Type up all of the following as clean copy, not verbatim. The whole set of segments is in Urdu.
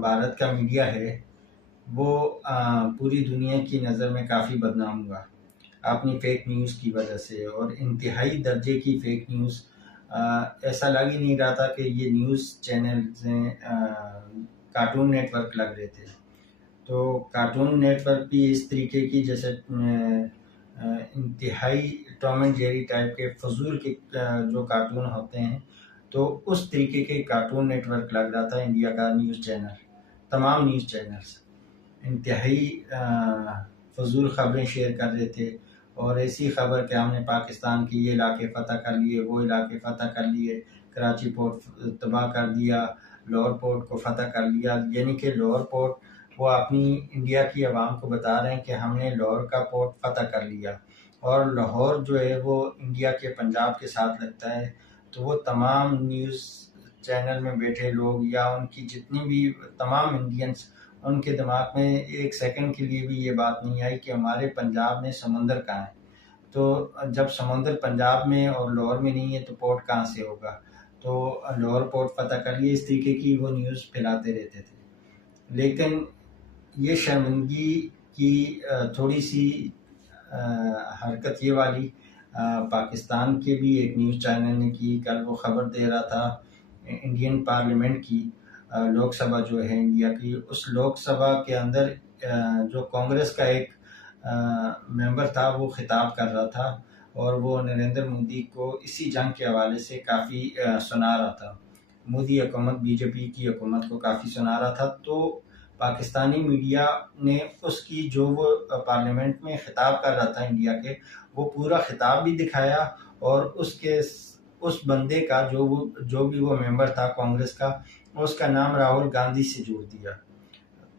بھارت کا میڈیا ہے وہ پوری دنیا کی نظر میں کافی بدنام ہوا اپنی فیک نیوز کی وجہ سے، اور انتہائی درجے کی فیک نیوز۔ ایسا لگ ہی نہیں رہا تھا کہ یہ نیوز چینلز ہیں، کارٹون نیٹ ورک لگ رہے تھے۔ تو کارٹون نیٹ ورک بھی اس طریقے کی، جیسے انتہائی ٹام اینڈ جیری ٹائپ کے فضول کے جو کارٹون ہوتے ہیں، تو اس طریقے کے کارٹون نیٹ ورک لگ رہا تھا انڈیا کا نیوز چینل۔ تمام نیوز چینلز انتہائی فضول خبریں شیئر کر رہے تھے، اور ایسی خبر کہ ہم نے پاکستان کے یہ علاقے فتح کر لیے، وہ علاقے فتح کر لیے، کراچی پورٹ تباہ کر دیا، لاہور پورٹ کو فتح کر لیا۔ یعنی کہ لاہور پورٹ وہ اپنی انڈیا کی عوام کو بتا رہے ہیں کہ ہم نے لاہور کا پورٹ فتح کر لیا، اور لاہور جو ہے وہ انڈیا کے پنجاب کے ساتھ لگتا ہے۔ تو وہ تمام نیوز چینل میں بیٹھے لوگ یا ان کی جتنی بھی تمام انڈینس، ان کے دماغ میں ایک سیکنڈ کے لیے بھی یہ بات نہیں آئی کہ ہمارے پنجاب میں سمندر کہاں ہے۔ تو جب سمندر پنجاب میں اور لاہور میں نہیں ہے تو پورٹ کہاں سے ہوگا؟ تو لاہور پورٹ فتح کر لیے، اس طریقے کی وہ نیوز پھیلاتے رہتے تھے۔ لیکن یہ شرمندگی کی تھوڑی سی حرکت یہ والی پاکستان کے بھی ایک نیوز چینل نے کی۔ کل وہ خبر دے رہا تھا انڈین پارلیمنٹ کی، لوک سبھا جو ہے انڈیا کی، اس لوک سبھا کے اندر جو کانگریس کا ایک ممبر تھا وہ خطاب کر رہا تھا، اور وہ نریندر مودی کو اسی جنگ کے حوالے سے کافی سنا رہا تھا۔ مودی حکومت، بی جے پی کی حکومت کو کافی سنا رہا تھا۔ تو پاکستانی میڈیا نے اس کی جو وہ پارلیمنٹ میں خطاب کر رہا تھا انڈیا کے، وہ پورا خطاب بھی دکھایا، اور اس بندے کا جو بھی وہ ممبر تھا کانگریس کا، اس کا نام راہل گاندھی سے جوڑ دیا۔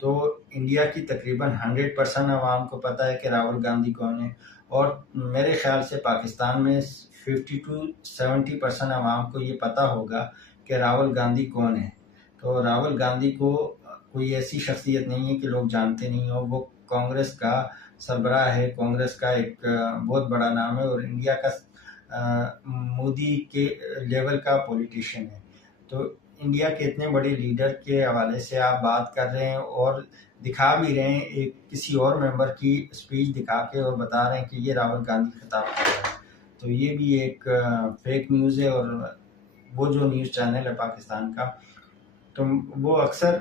تو انڈیا کی تقریباً 100% عوام کو پتہ ہے کہ راہل گاندھی کون ہے، اور میرے خیال سے پاکستان میں 50-70% عوام کو یہ پتہ ہوگا کہ راہل گاندھی کون ہے۔ تو راہل گاندھی کو کوئی ایسی شخصیت نہیں ہے کہ لوگ جانتے نہیں ہوں۔ وہ کانگریس کا سربراہ ہے، کانگریس کا ایک بہت بڑا نام ہے، اور انڈیا کا مودی کے لیول کا پولیٹیشین ہے۔ تو انڈیا کے اتنے بڑے لیڈر کے حوالے سے آپ بات کر رہے ہیں، اور دکھا بھی رہے ہیں ایک کسی اور ممبر کی اسپیچ دکھا کے، اور بتا رہے ہیں کہ یہ راہل گاندھی خطاب کر رہا ہے۔ تو یہ بھی ایک فیک نیوز ہے۔ اور وہ جو نیوز چینل ہے پاکستان کا، تو وہ اکثر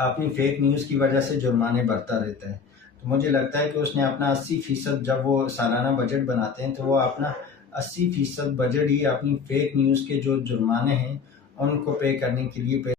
اپنی فیک نیوز کی وجہ سے جرمانے بھرتا رہتا ہے۔ تو مجھے لگتا ہے کہ اس نے اپنا 80%، جب وہ سالانہ بجٹ بناتے ہیں تو وہ اپنا 80% بجٹ ہی اپنی فیک نیوز کے جو جرمانے ہیں ان کو پے کرنے کے لیے